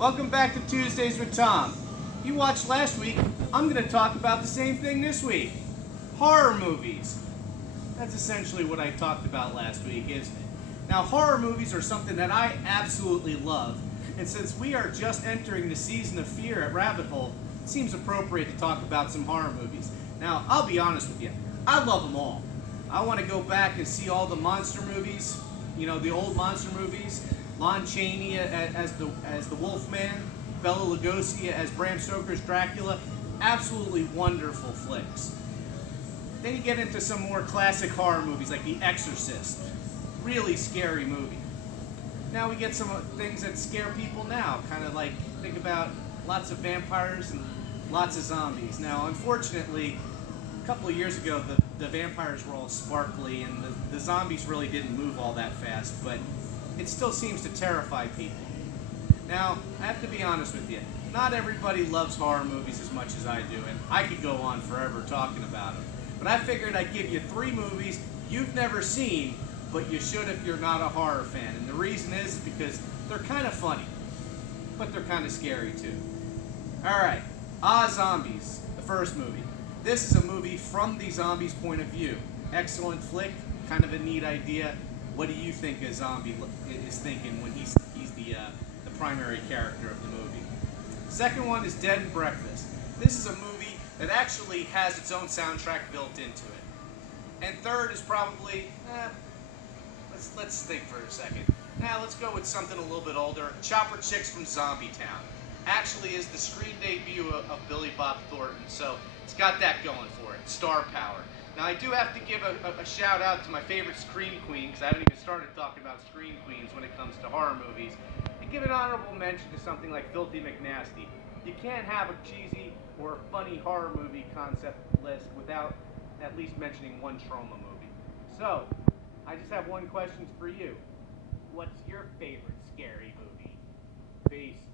Welcome back to Tuesdays with Tom. You watched last week, I'm going to talk about the same thing this week. Horror movies. That's essentially what I talked about last week, isn't it? Now, horror movies are something that I absolutely love, and since we are just entering the season of fear at Rabbit Hole, it seems appropriate to talk about some horror movies. Now, I'll be honest with you, I love them all. I want to go back and see all the monster movies, the old monster movies. Lon Chaney as the Wolfman, Bela Lugosi as Bram Stoker's Dracula. Absolutely wonderful flicks. Then you get into some more classic horror movies like The Exorcist. Really scary movie. Now we get some things that scare people now, kind of like, think about lots of vampires and lots of zombies. Now, unfortunately, a couple of years ago, the vampires were all sparkly and the zombies really didn't move all that fast, but it still seems to terrify people. Now, I have to be honest with you, not everybody loves horror movies as much as I do, and I could go on forever talking about them. But I figured I'd give you 3 movies you've never seen, but you should if you're not a horror fan. And the reason is because they're kind of funny, but they're kind of scary too. Alright, Zombies, the first movie. This is a movie from the zombies' point of view. Excellent flick, kind of a neat idea. What do you think a zombie is thinking when he's the primary character of the movie? Second one is Dead and Breakfast. This is a movie that actually has its own soundtrack built into it. And third is probably, let's think for a second. Now let's go with something a little bit older. Chopper Chicks from Zombie Town. Actually is the screen debut of Billy Bob Thornton, so it's got that going for it. Star power. Now, I do have to give a shout out to my favorite scream queen, because I haven't even started talking about scream queens when it comes to horror movies, and give an honorable mention to something like Filthy McNasty. You can't have a cheesy or funny horror movie concept list without at least mentioning one trauma movie. So, I just have one question for you. What's your favorite scary movie? Peace.